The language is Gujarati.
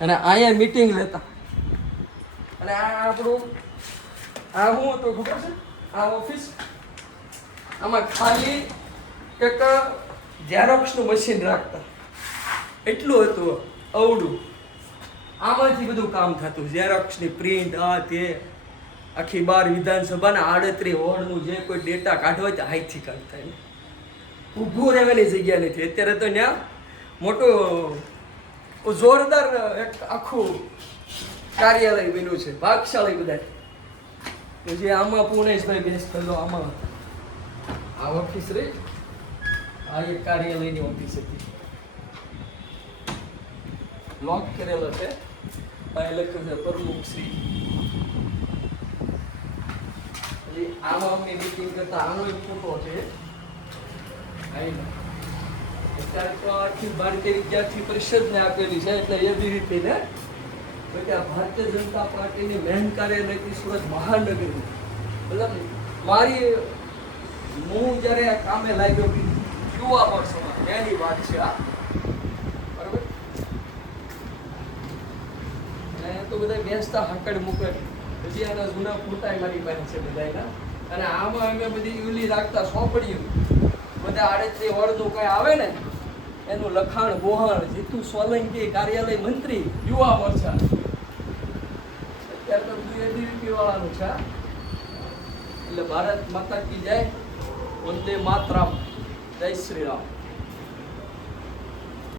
અને અહીંયા મીટિંગ લેતા. અને આ આપણું આ શું હતું ખબર છે? આ ઓફિસ, આમાં ખાલી એક ઝેરોક્સનું મશીન રાખતા, એટલું હતું અવડું. આમાંથી બધું કામ થતું, ઝેરોક્સની પ્રિન્ટ, આ તે આખી 12 વિધાનસભાના 38 વોર્ડનું જે કોઈ ડેટા કાઢવો હોય તો હાથથી કાઢતા. એને ઊભું રહેવાની જગ્યા નથી. અત્યારે તો ત્યાં મોટું જોરદાર એક આખું કાર્યાલય બન્યું છે, ભાગશાળી બધા. પછી આમાં પૂર્ણેશભાઈ બેસતો હતો. આમાં આ ઓફિસ રહી, આ એક કાર્યાલયની ઓફિસ હતી, લોક કરેલો છે. આ લખ્યું છે પ્રમુખ શ્રી. આમાં અમને મીટિંગ કરતા આનો એક ફોટો છે. અત્યારે તો આખી ભારતીય વિદ્યાર્થી પરિષદને આપેલી છે, એટલે એ બી રીતે ને પછી આ ભારતીય જનતા પાર્ટીની મેન કાર્યાલયથી સુરત મહાનગરની, મતલબ મારી હું જ્યારે આ કામે લાગ્યો યુવા વર્ષોમાં એની વાત છે આ, બરાબર. તો બધા બેસતા હકડ મૂકે. પછી એના જૂના ફોટા મારી પાસે છે બધાના. અને આમાં અમે બધી ઓલી રાખતા સોંપડીયું, બધા 38 વોર્ડનું કંઈ આવે ને એનું લખાણ બોહાણ, જીતુ સોલંકી કાર્યાલય મંત્રી યુવા મોરચા. અત્યારે તો બધું એબીવીપી વાળાનું છે. એટલે ભારત માતા કી જય, વંદે માતરમ, જય શ્રી રામ.